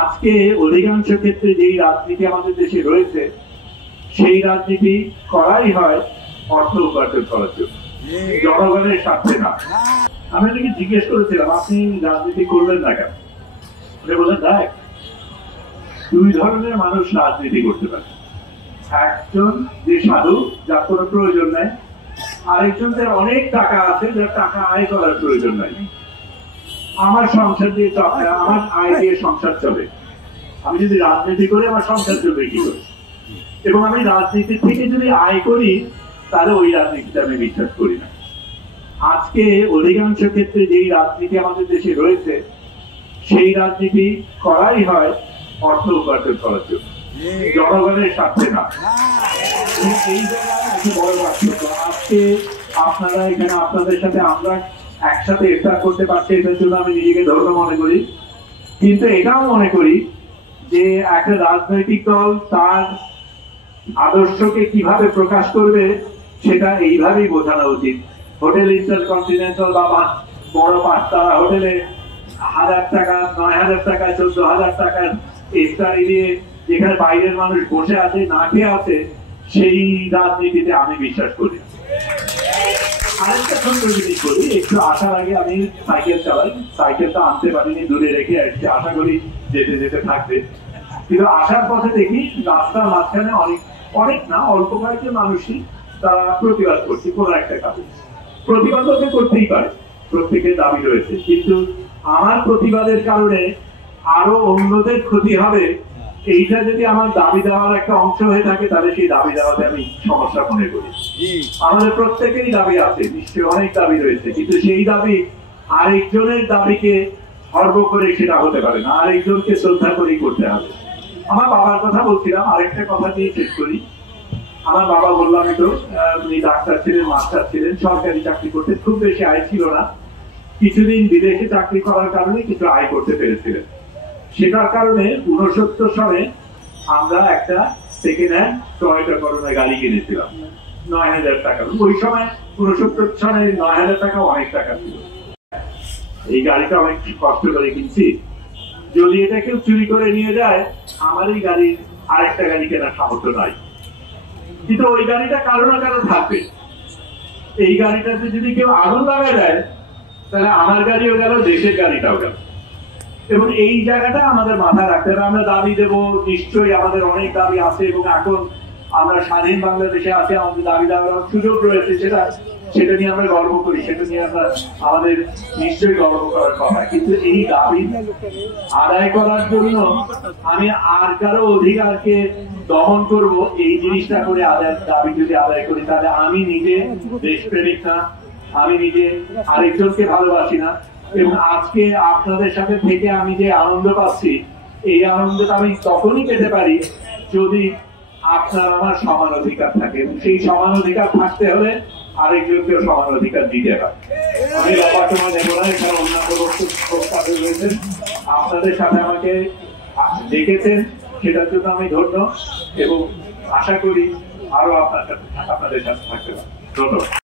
আজকে অধিকাংশ ক্ষেত্রে যেই রাজনীতি আমাদের দেশে রয়েছে সেই রাজনীতি করাই হয় অর্থ উপার্জন করার জন্য, জনগণের স্বার্থে না। আমি আপনাকে জিজ্ঞেস করেছিলাম আপনি রাজনীতি করলেন না কেন? আপনি বললেন দেখ, দুই ধরনের মানুষ রাজনীতি করতে পারে। একজন যে সাধু, যার কোনো প্রয়োজন নেই, আরেকজন যার অনেক টাকা আছে, যার টাকা আয় করার প্রয়োজন নাই। আমার সংসার দিয়ে চলে, আমার আয় দিয়ে সংসার চলে। আমি যদি রাজনীতি করি আমার সংসার চলবে কি করে? এবং আমি রাজনীতি থেকে যদি আয় করি তাহলে ওই রাজনীতিতে আমি বিশ্বাস করি না। আজকে অধিকাংশ ক্ষেত্রে যেই রাজনীতি আমাদের দেশে রয়েছে সেই রাজনীতি করাই হয় অর্থ উপার্জন করার জন্য, জনগণের স্বার্থে না। এই জায়গায় একটি বড় পার্থক্য। আজকে আপনারা এখানে আপনাদের সাথে আমরা একসাথে ইফতার করতে পারছি, এটার জন্য আমি নিজেকে ধন্য মনে করি। কিন্তু এটাও মনে করি যে একটা রাজনৈতিক দল তার আদর্শকে কিভাবে প্রকাশ করবে সেটা এইভাবেই বোঝানো উচিত। হোটেল ইন্টারকন্টিনেন্টাল বা বড় পাঁচতারা হোটেলে 1000 টাকা, 9000 টাকা, 14,000 টাকার ইফতারি দিয়ে যেখানে বাইরের মানুষ বসে আছে, না খেয়ে আছে, সেই রাজনীতিতে আমি বিশ্বাস করি। আরেকটা ছোট্ট জিনিস বলি, একটু আসার আগে আমি সাইকেল চালাই, সাইকেলটা আনতে পারিনি, দূরে রেখে আসছি, আশা করি যেতে যেতে থাকবে। কিন্তু আসার পথে দেখি রাস্তার মাঝখানে অনেক না, অল্প কয়েকজন মানুষই তারা প্রতিবাদ করছে কোন একটা কাজে। প্রতিবাদ করতেই পারে, প্রত্যেকের দাবি রয়েছে, কিন্তু আমার প্রতিবাদের কারণে আরো অন্যদের ক্ষতি হবে, এইটা যদি আমার দাবি দেওয়ার একটা অংশ হয়ে থাকে তাহলে সেই দাবি দেওয়াতে আমি সমস্যা মনে করি। আমাদের প্রত্যেকেরই দাবি আছে, নিশ্চয়ই অনেক দাবি রয়েছে, কিন্তু সেই দাবি আরেকজনের দাবিকে সর্ব করে সেটা হতে পারে না, আরেকজনকে শ্রদ্ধা করেই করতে হবে। আমার বাবার কথা বলছিলাম, আরেকটা কথা দিয়ে শেষ করি। আমার বাবা বললাম তো, উনি ডাক্তার ছিলেন, মাস্টার ছিলেন, সরকারি চাকরি করতেন, খুব বেশি আয় ছিল না। কিছুদিন বিদেশে চাকরি করার কারণে কিছু আয় করতে পেরেছিলেন। সেটার কারণে 69 সালে আমরা একটা সেকেন্ড হ্যান্ড টয়োটা করোনা গাড়ি কিনেছিলাম 9000 টাকা। ওই সময় 69 সালে 9000 টাকা অনেক টাকা ছিল। এই গাড়িটা অনেক কষ্ট করে কিনছি। যদি এটা কেউ চুরি করে নিয়ে যায়, আমার এই গাড়ির আরেকটা গাড়ি কেনার সামর্থ্য নাই, কিন্তু ওই গাড়িটা কারো না কারো থাকবে। এই গাড়িটাতে যদি কেউ আগুন লাগায় দেয় তাহলে আমার গাড়িও গেল, দেশের গাড়িটাও গেল। এবং এই জায়গাটা আমাদের মাথায় রাখতে হবে। আমরা দাবি দেব, নিশ্চয়ই আমাদের অনেক দাবি আছে, এবং এখন আমরা স্বাধীন বাংলাদেশে আছি, আমাদের দাবি দেওয়ার সুযোগ রয়েছে, সেটা নিয়ে আমরা গর্ব করি, সেটা নিয়ে আমরা আমাদের নিশ্চয়ই গর্ব করার কথা। কিন্তু এই দাবি আদায় করার জন্য আমি আর কারো অধিকারকে দমন করব, এই জিনিসটা করে দাবি যদি আদায় করি তাহলে আমি নিজে দেশপ্রেমিক না, আমি নিজে আরেকজনকে ভালোবাসি না। এবং আজকে আপনাদের সাথে থেকে আমি যে আনন্দ পাচ্ছি, এই আনন্দটা আমি তখনই পেতে পারি যদি আপনার আমার সমান অধিকার থাকে, এবং সেই সমান অধিকার থাকতে হলে আরেকজনকেও সমান অধিকার দিতে হয়। আমি লম্বা সময় নেব না, এখানে অন্যান্য বক্তব্য রয়েছেন, আপনাদের সাথে আমাকে দেখেছেন, সেটার জন্য আমি ধন্য, এবং আশা করি আরো আপনাদের সাথে থাকতে পারি। ধন্যবাদ।